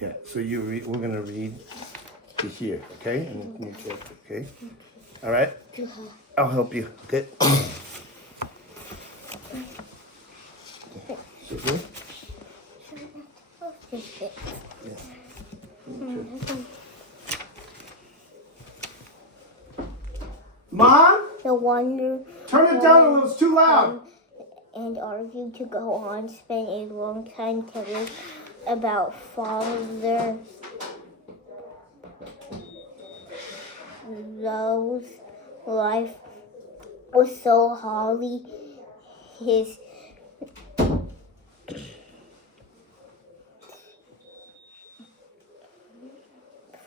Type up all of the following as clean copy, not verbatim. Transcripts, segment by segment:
Yeah, so you read, we're gonna read to here, okay? And you check, okay? All right? I'll help you, okay? Sit here. Yeah. Mom? The wonder. Turn it down a little, it's too loud. And argued to go on, spent a long time telling about Father Lowe's life was so holly. His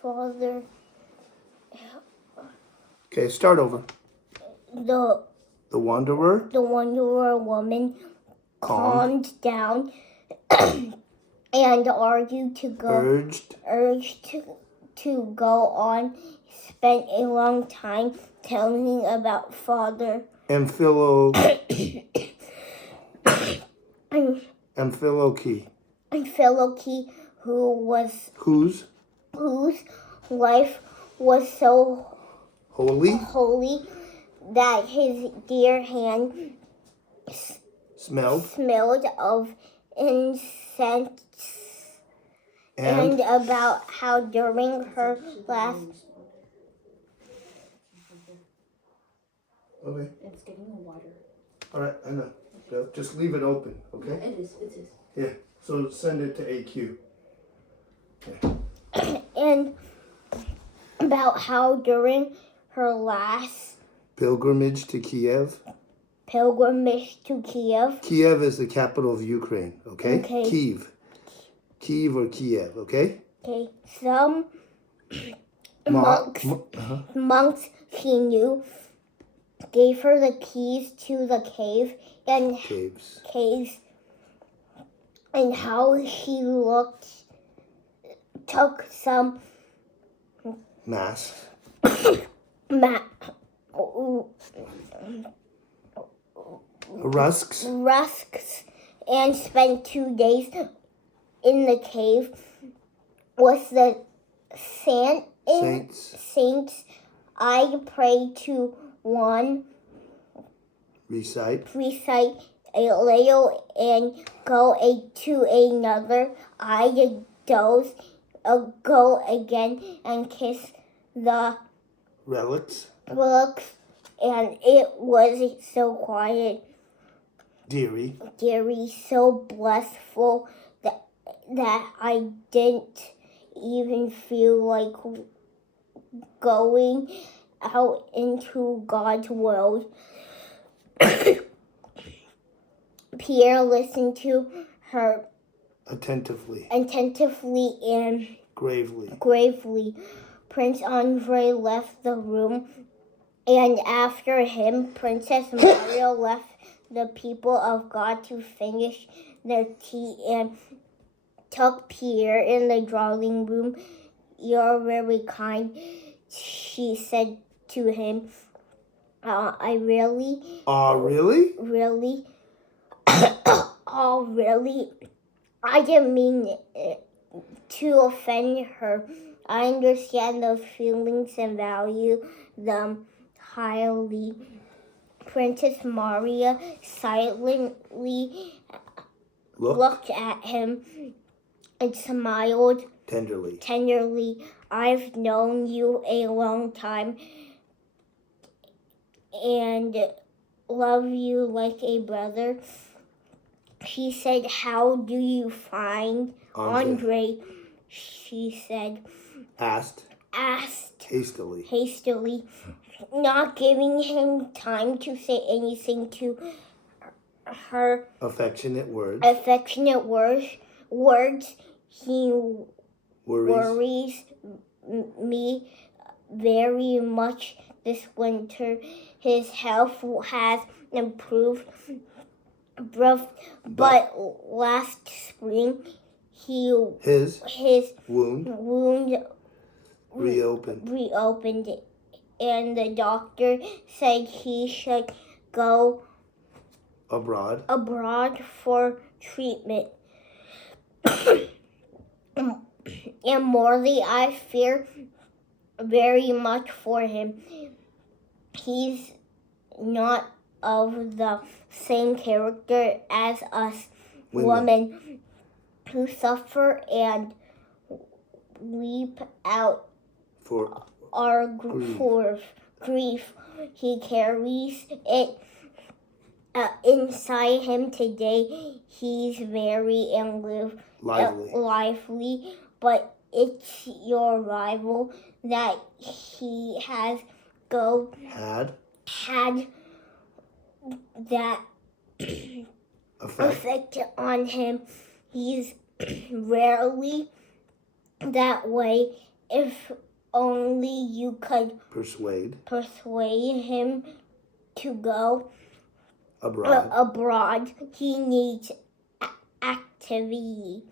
father, Okay, start over. the Wanderer wanderer woman, calmed down and argued to go. Urged to go on. Spent a long time telling about Father Amphilochi, whose life was so holy that his dear hand smelled of incense, and about how during her last. Okay. It's getting water. All right, I know. Just leave it open, okay? It is. Yeah, so send it to AQ. Okay. And about how during her last pilgrimage to Kiev. Kiev is the capital of Ukraine, okay? Kiev or Kiev, okay? Okay. Some monks she knew gave her the keys to the caves, and how she took some rusks and spent 2 days in the cave with the saints. I pray to one, recite a little, and go to another. I doze, go again and kiss the relics, and it was so quiet, dearie, so blissful that I didn't even feel like going out into God's world. Pierre listened to her attentively and gravely. Prince Andre left the room, and after him, Princess Maria left the people of God to finish their tea and took Pierre in the drawing room. "You're very kind," she said to him. I really? Really? Oh, really? I didn't mean to offend her. I understand those feelings and value them highly. Princess Maria silently looked at him and smiled tenderly. "I've known you a long time and love you like a brother," she said. "How do you find Andre?" she said. Asked hastily, not giving him time to say anything to her affectionate words. "He worries me very much this winter. His health has improved, but last spring his wound reopened, and the doctor said he should go abroad for treatment." and morally I fear very much for him. He's not of the same character as us women who suffer and weep out for our grief. He carries it inside him today. He's merry and lively, but it's your rival that he has had that effect on him. He's rarely that way. If only you could persuade him to go abroad. He needs activity.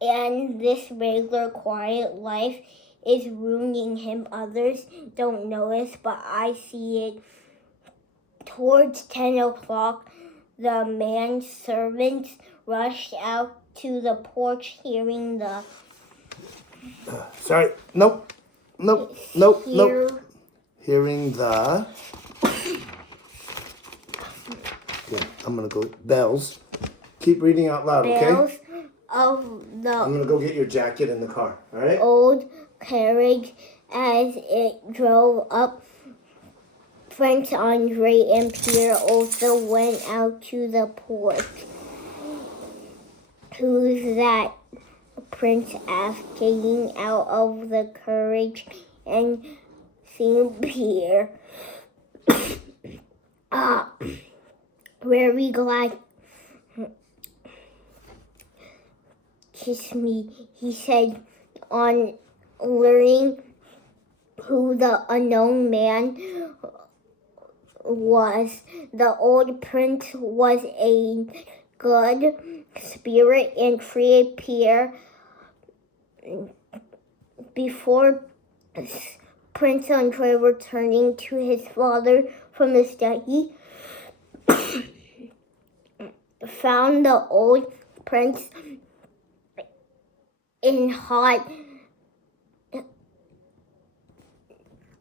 And this regular quiet life is ruining him. Others don't notice, but I see it. Towards 10 o'clock, the manservants rushed out to the porch, hearing the... Hearing the... Yeah, I'm gonna go. Bells. Keep reading out loud, bells okay? Of the... I'm gonna go get your jacket in the car, all right? Old carriage as it drove up. Prince Andre and Pierre also went out to the porch. Who's that? Prince asked, getting out of the carriage and seeing Pierre. Very glad. Kiss me, he said, on learning who the unknown man was. The old prince was a good spirit and treated Pierre. Before Prince Andre returning to his father from the study, found the old prince in hot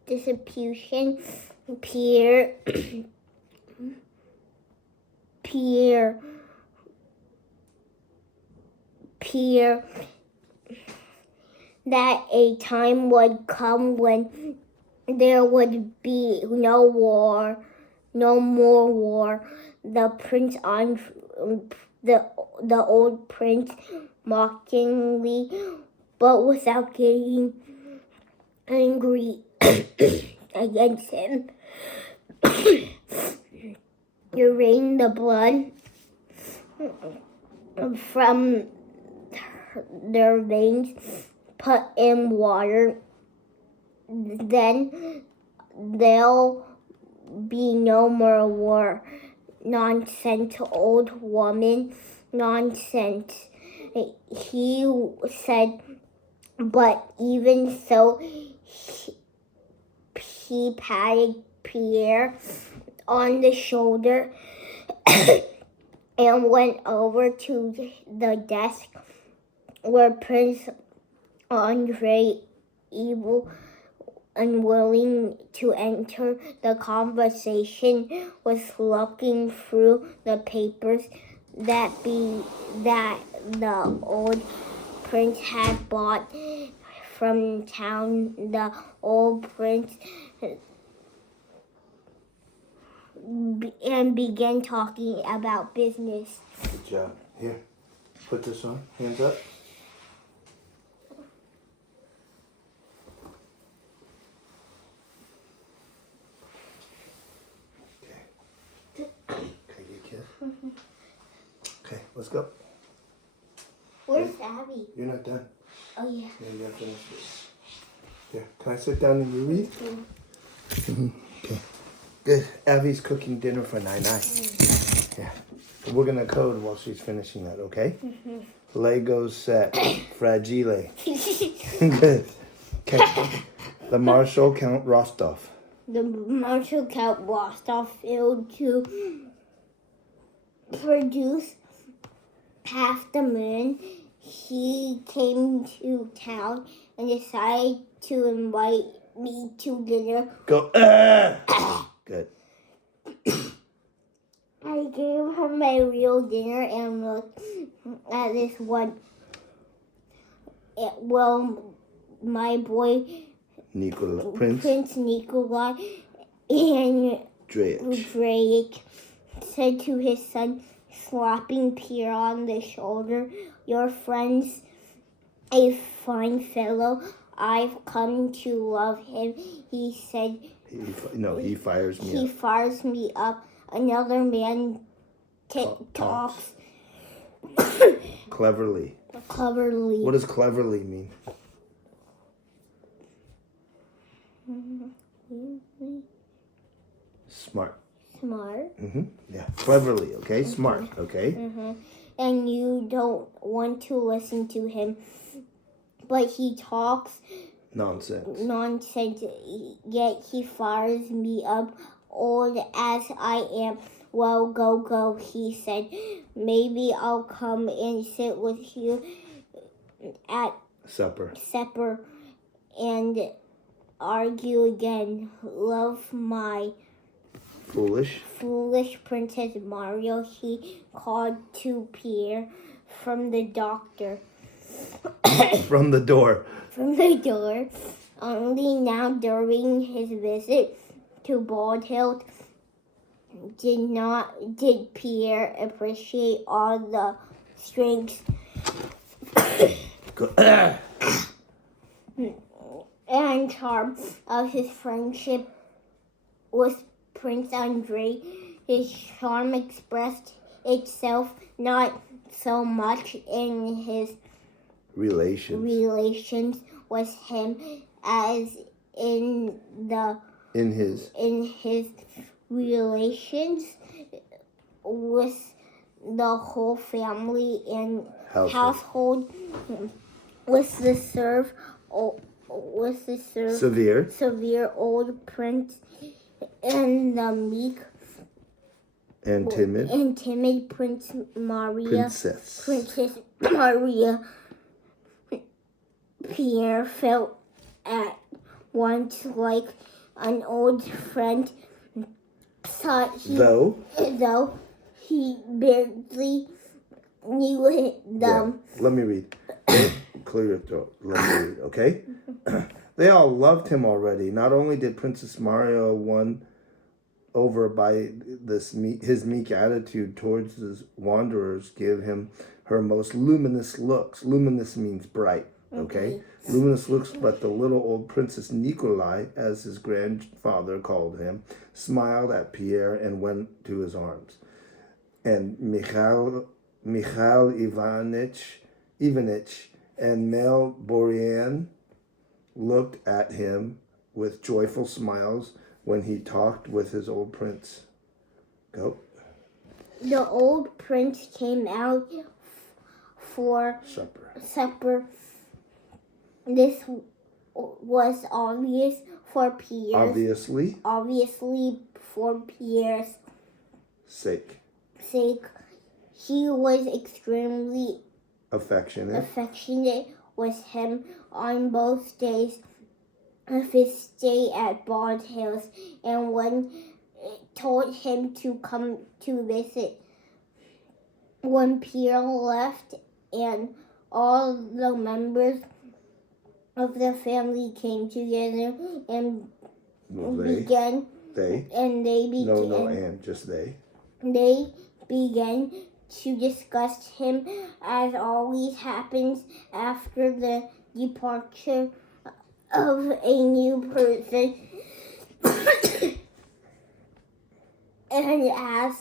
disappointment. Pierre that a time would come when there would be no more war. The prince on the old prince mockingly, but without getting angry against him. You rain the blood from their veins, put in water, then there'll be no more war. Nonsense, old woman, nonsense, he said, but even so, he patted Pierre on the shoulder and went over to the desk where Prince Andre, unwilling to enter the conversation, was looking through the papers that the old prince had bought from town. The old prince and began talking about business. Good job. Here, put this on. Hands up. Okay. Okay, you kid. Okay, let's go. Where's Abby? You're not done. Oh, yeah. Yeah, you have to finish this. Here, can I sit down and you read? Okay. Good. Abby's cooking dinner for Nai. Yeah. We're going to code while she's finishing that, okay? Lego set. Fragile. Good. Okay. The Marshal Count Rostov. The Marshal Count Rostov failed to produce half the moon he came to town and decided to invite me to dinner. Go. Good. I gave him my real dinner and looked at this one. Well, my boy Prince Nikolai and Drake said to his son, slapping Pierre on the shoulder, "Your friend's a fine fellow. I've come to love him." He said, he fires me up. He fires me up. Another man talks cleverly. Cleverly. What does cleverly mean? Smart. Yeah. Cleverly. Okay. Smart. Okay. And you don't want to listen to him, but he talks nonsense. Yet he fires me up, old as I am. "Well, go," he said. "Maybe I'll come and sit with you at supper and argue again. Love my foolish Princess Mario," he called to Pierre from the doctor. From the door. Only now, during his visit to Bald Hill, did Pierre appreciate all the strengths and charm of his friendship with Prince Andre. His charm expressed itself not so much in his relations with him as in his relations with the whole family and household, with the severe old prince and the meek and timid Princess Maria. Pierre felt at once like an old friend, though he barely knew them. Yeah. Let me read. Clear your throat. Let me read, okay? They all loved him already. Not only did Princess Mario won over by his meek attitude towards his wanderers, give him her most luminous looks. Luminous means bright, okay? Luminous looks, but the little old Princess Nikolai, as his grandfather called him, smiled at Pierre and went to his arms. And Mikhail Ivanich and Mel Borian looked at him with joyful smiles when he talked with his old prince. Go. The old prince came out for supper. This was obvious for Pierre. Obviously for Pierre's sake. He was extremely affectionate with him on both days of his stay at Bald Hills, and when told him to come to visit. When Pierre left and all the members of the family came together and They began to discuss him, as always happens after the departure of a new person. And as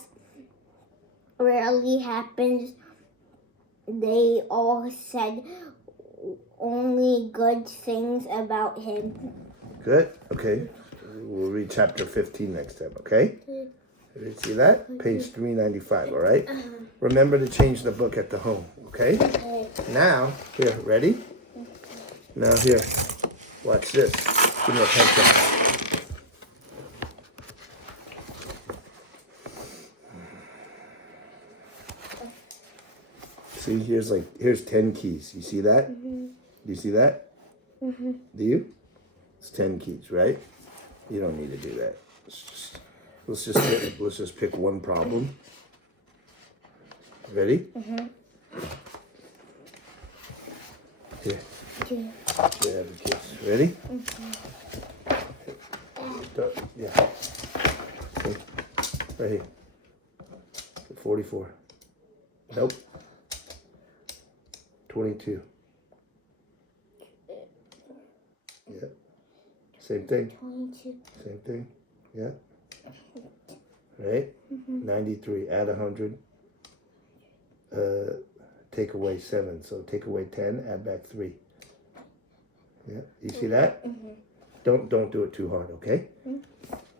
rarely happens, they all said only good things about him. Good. Okay. We'll read chapter 15 next time, okay? Did you see that? Page 395, all right? Remember to change the book at the home, okay? Now, here, ready? Now here, watch this. Give me a pencil. See, here's 10 keys. You see that? Do you see that? Do you? It's 10 keys, right? You don't need to do that. Let's just pick one problem. Ready? Here. Yeah, the kids. Ready? Yeah. Okay. Right here. 44. Nope. 22. Yeah. Same thing. 22. Same thing. Yeah. Right? 93. Add 100. Take away 7. So take away 10. Add back 3. Yeah. You see that? Don't do it too hard, okay? You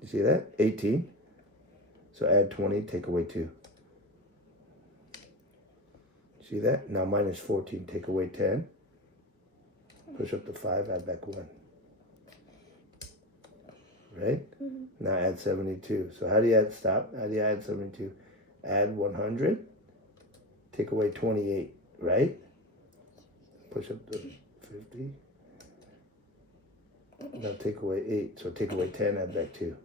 see that? 18. So add 20. Take away 2. See that? Now minus 14. Take away 10. Push up to 5. Add back 1. Right? Now add 72. So how do you add, stop? How do you add 72? Add 100. Take away 28. Right? Push up to 50. Now take away 8. So take away 10. Add back 2.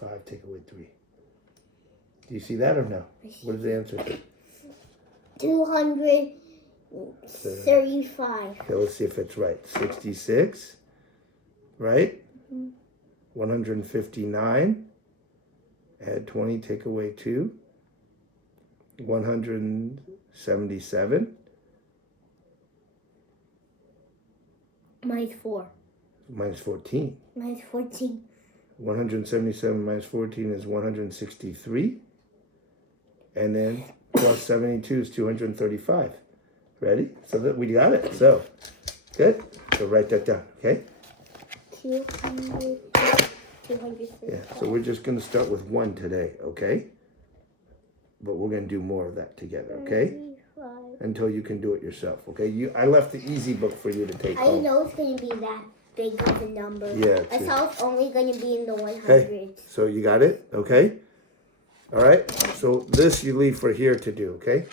5. Take away 3. Do you see that or no? What is the answer? 235. Okay, let's see if it's right. 66. Right? 159. Add 20, take away 2. 177. Minus 4. Minus 14. Minus 14. 177 minus 14 is 163. And then plus 72 is 235. Ready? So that we got it. So, good. So write that down, okay? 235. Yeah, so we're just going to start with 1 today, okay? But we're going to do more of that together, okay? 35. Until you can do it yourself, okay? I left the easy book for you to take I home. know it's going to be that big of a number. Yeah. I saw it's only going to be in the 100s. Okay, so you got it, okay? All right, so this you leave for here to do, okay?